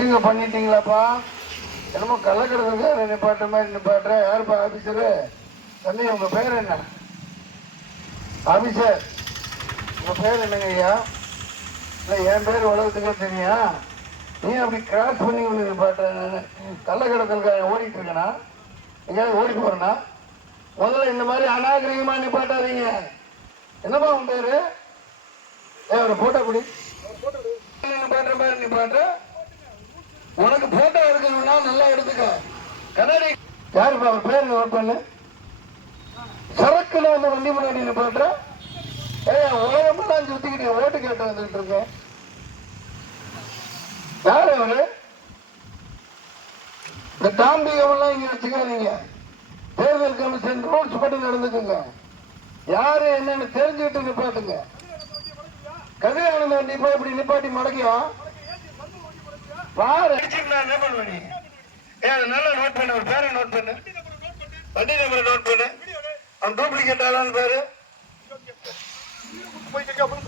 நீங்க பண்ணிட்டீங்களாப்பா? என்னமோ கள்ளக்கடத்துக்கார நிப்பாட்ட மாதிரி நிப்பாட்டுற. யாருப்பா ஆபீசரு தம்பி உங்க பேர் என்ன? ஆபீசர் உங்க பேர் என்னங்க ஐயா? இல்லை என் பேர் உலகத்துக்கே தெரியா நீ அப்படி கிராஸ் பண்ணி ஒன்று நிப்பாட்ட கள்ளக்கடத்தலுக்காக ஓடிட்டு இருக்கனா? எங்கேயாவது ஓடி போறேனா? முதல்ல இந்த மாதிரி அநாகரிகமா நிப்பாட்டாதீங்க. என்னப்பா உன் பேரு? ஏ ஒரு போட்டோ குடி நிப்பாட்டுற மாதிரி நிப்பாட்டுற உனக்கு போட்டோ எடுக்கணும்னா நல்லா எடுத்துக்க கண்ணாடி. அவர் பேர் பண்ணு சரக்குல வந்து வண்டி முன்னாடி நிப்பாட்டுற? ஏய் உலகமெல்லாம் சுத்திக்கிட்டு ஓட்டு கேட்டு வந்துட்டு இருக்கேன். யாரு அவரு? இந்த தாம்பிகமெல்லாம் இங்க வச்சுக்காதீங்க. தேர்தல் கமிஷன் ரூல்ஸ் படி நடந்துக்குங்க. யாரு என்னன்னு தெரிஞ்சுக்கிட்டு நிப்பாட்டுங்க. கதிரானந்த வண்டி போய் இப்படி நிப்பாட்டி மடக்கியா? பாரு. என்ன பண்ணுவ நீ? நல்லா நோட் பண்ண ஒரு பேரை நோட் பண்ணு. வண்டி நம்பரை நோட் பண்ணு. அவன் டூப்ளிகேட் ஆளான்னு பேரு போயிட்டு அப்புறம்